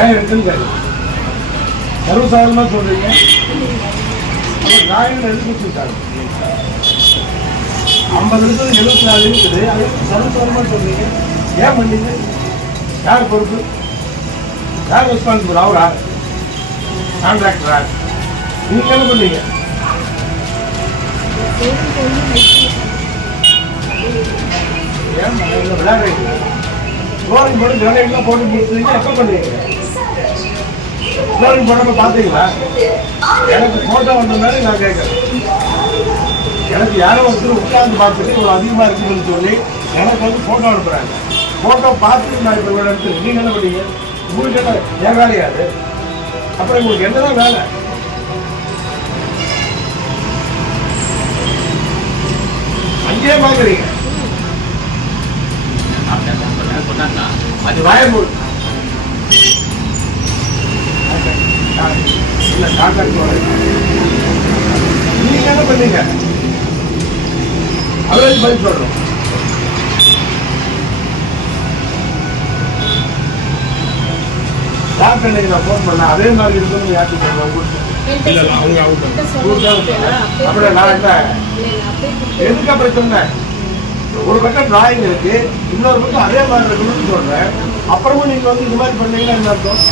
ஏன் இருக்குன்னு கேட்குறேன். சர்வசாதாரணமாக சொல்றீங்க. காயங்கள் எதுக்கு வச்சுருக்காங்க? 50 இருக்குது, 74 இருக்குது. அது சர்வசாதாரணமாக சொல்றீங்க. ஏன் பண்ணீங்க? யார் பொறுப்பு? யார் ரெஸ்பான்சிபிள்? அவரா? கான்ட்ராக்டரா? நீங்க என்ன பண்ணீங்க? ஏன் விளையாடுறீங்க? ஃப்ளோரிங் போட்டு கிரானைட்லாம் போட்டு முடிச்சுங்க. எப்போ பண்ணுறீங்க? ஃப்ளோரிங் போடாமல் பார்த்தீங்களா? எனக்கு ஃபோட்டோ வந்த மாதிரி நான் கேட்குறேன். எனக்கு யாரோ ஒருத்தர் உட்கார்ந்து பார்த்துட்டு இவ்வளோ அதிகமாக இருக்குதுன்னு சொல்லி எனக்கு வந்து ஃபோட்டோ அனுப்புகிறாங்க. ஃபோட்டோ பார்த்துட்டு நான் இப்போ எடுத்து நீங்கள் என்ன பண்ணீங்க? உங்களுக்கு என்ன என் வேலையாது? அப்புறம் உங்களுக்கு என்னதான் வேலை? அங்கேயே பார்க்குறீங்க. அது வாயமூல் இல்லை கான்ட்ராக்ட். நீங்க என்ன பண்ணீங்க? அவரேஜ் பதில் சொல்றோம். டாக்டர் நான் ஃபோன் பண்ணேன். அதே மாதிரி இருக்குன்னு யாருக்கு சொல்றேன்? அப்படியே நான் என்ன எதுக்கு அப்படி சொன்னேன்? ஒரு பக்கம் டிராயிங் இருக்கு, இன்னொரு பக்கம் அதே மாதிரி இருக்கணும்னு சொல்றேன். அப்புறமும் நீங்க வந்து இது மாதிரி பண்ணீங்கன்னா என்ன அர்த்தம்?